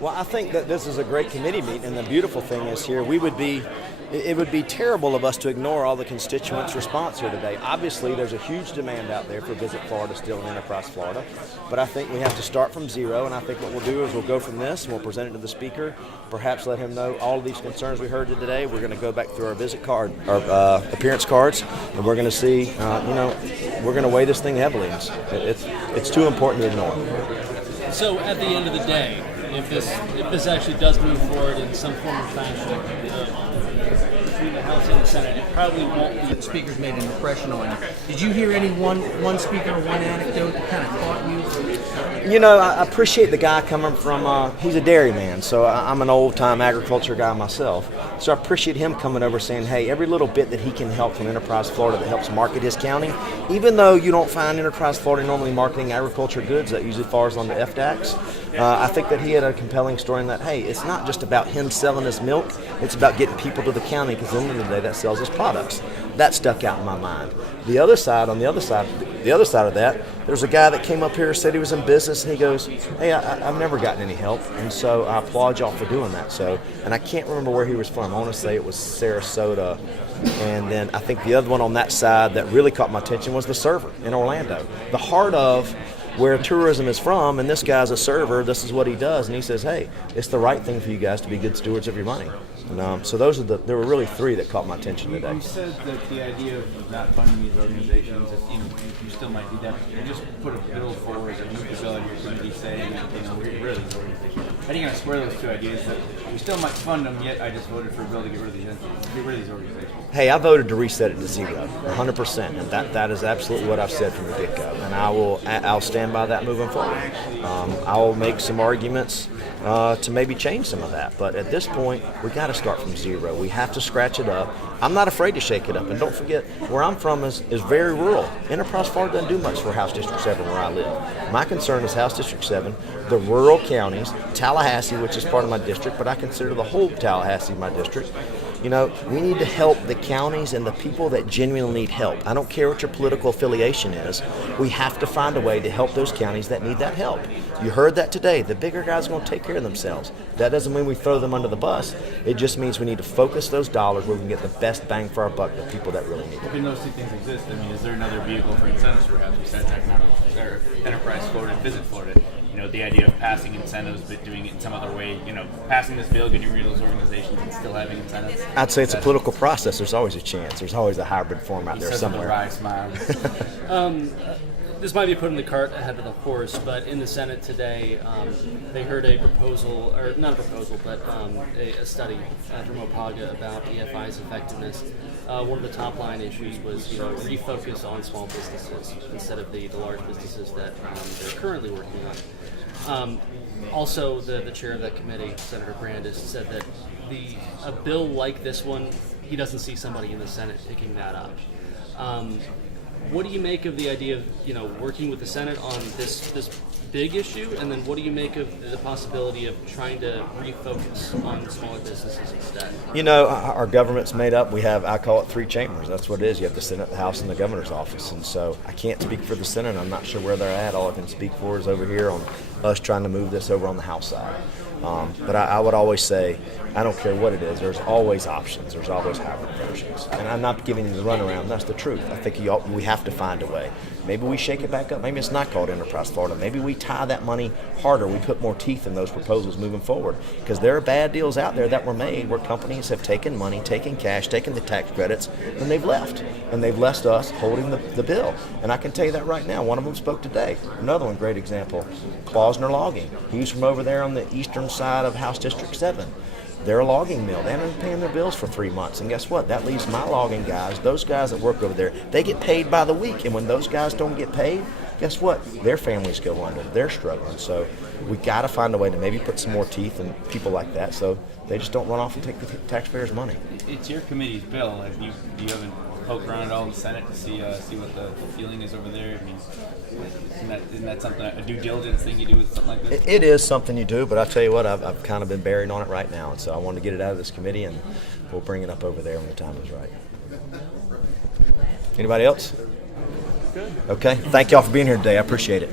Well, I think that this is a great committee meeting, and the beautiful thing is here, it would be terrible of us to ignore all the constituents' response here today. Obviously, there's a huge demand out there for Visit Florida still in Enterprise Florida, but I think we have to start from zero, and I think what we'll do is we'll go from this, and we'll present it to the speaker, perhaps let him know all of these concerns we heard today. We're going to go back through our appearance cards, and we're going to see, we're going to weigh this thing heavily. It's too important to ignore. So at the end of the day, if this actually does move forward in some form or fashion between the House and the Senate, it probably won't be. The speakers made an impression on you. Did you hear any one speaker or one anecdote that kind of caught you? I appreciate the guy coming from, he's a dairyman, so I'm an old-time agriculture guy myself. So I appreciate him coming over saying, hey, every little bit that he can help from Enterprise Florida that helps market his county, even though you don't find Enterprise Florida normally marketing agriculture goods, that usually falls on the FDACs. I think that he had a compelling story in that, hey, it's not just about him selling his milk, it's about getting people to the county, because at the end of the day, that sells his products. That stuck out in my mind. The other side of that, there's a guy that came up here, said he was in business, and he goes, hey, I've never gotten any help, and so I applaud y'all for doing that. So, and I can't remember where he was from. I want to say it was Sarasota. And then I think the other one on that side that really caught my attention was the server in Orlando. The heart of where tourism is from, and this guy's a server, this is what he does, and he says, hey, it's the right thing for you guys to be good stewards of your money. And, so there were really three that caught my attention today. You said that the idea of not funding these organizations, you still might do that, you just put a bill forward, a new bill in your committee saying, we're rid of these organizations. How are you going to square those two ideas that we still might fund them, yet I just voted for a bill to get rid of these organizations? Hey, I voted to reset it to zero, 100%, and that is absolutely what I've said from the get-go, and I'll stand by that moving forward. I will make some arguments to maybe change some of that, but at this point, we got to start from zero. We have to scratch it up. I'm not afraid to shake it up, and don't forget, where I'm from is very rural. Enterprise Florida doesn't do much for House District 7 where I live. My concern is House District 7, the rural counties, Tallahassee, which is part of my district, but I consider the whole Tallahassee my district. We need to help the counties and the people that genuinely need help. I don't care what your political affiliation is. We have to find a way to help those counties that need that help. You heard that today. The bigger guys are going to take care of themselves. That doesn't mean we throw them under the bus. It just means we need to focus those dollars where we can get the best bang for our buck, the people that really need it. If those two things exist, is there another vehicle for incentives for House besides Enterprise Florida and Visit Florida? The idea of passing incentives but doing it in some other way, passing this bill, getting rid of those organizations and still having incentives? I'd say it's a political process. There's always a chance. There's always a hybrid form out there somewhere. This might be putting the cart ahead of the horse, but in the Senate today, they heard a proposal, or not a proposal, but a study from OPAGA about EFI's effectiveness. One of the top line issues was, refocus on small businesses instead of the large businesses that they're currently working on. Also, the chair of that committee, Senator Brandis, said that a bill like this one, he doesn't see somebody in the Senate picking that up. What do you make of the idea of working with the Senate on this big issue, and then what do you make of the possibility of trying to refocus on smaller businesses instead? Our government's made up. We have, I call it, three chambers. That's what it is. You have the Senate, the House, and the governor's office. And so I can't speak for the Senate. I'm not sure where they're at. All I can speak for is over here on us trying to move this over on the House side. But I would always say, I don't care what it is, there's always options, there's always hybrid versions. And I'm not giving you the runaround, that's the truth. I think we have to find a way. Maybe we shake it back up, maybe it's not called Enterprise Florida, maybe we tie that money harder, we put more teeth in those proposals moving forward. Because there are bad deals out there that were made where companies have taken money, taken cash, taken the tax credits, and they've left. And they've left us holding the bill. And I can tell you that right now, one of them spoke today. Another one, great example, Klausner Logging. He's from over there on the eastern side of House District 7. They're a logging mill. They haven't been paying their bills for 3 months. And guess what? That leaves my logging guys, those guys that work over there, they get paid by the week. And when those guys don't get paid, guess what? Their families go under. They're struggling. So we got to find a way to maybe put some more teeth in people like that so they just don't run off and take the taxpayers' money. It's your committee's bill. You haven't poked around at all in the Senate to see what the feeling is over there? Isn't that something, a due diligence thing you do with something like this? It is something you do, but I'll tell you what, I've kind of been buried on it right now, and so I wanted to get it out of this committee, and we'll bring it up over there when the time is right. Anybody else? Good. Okay. Thank y'all for being here today. I appreciate it.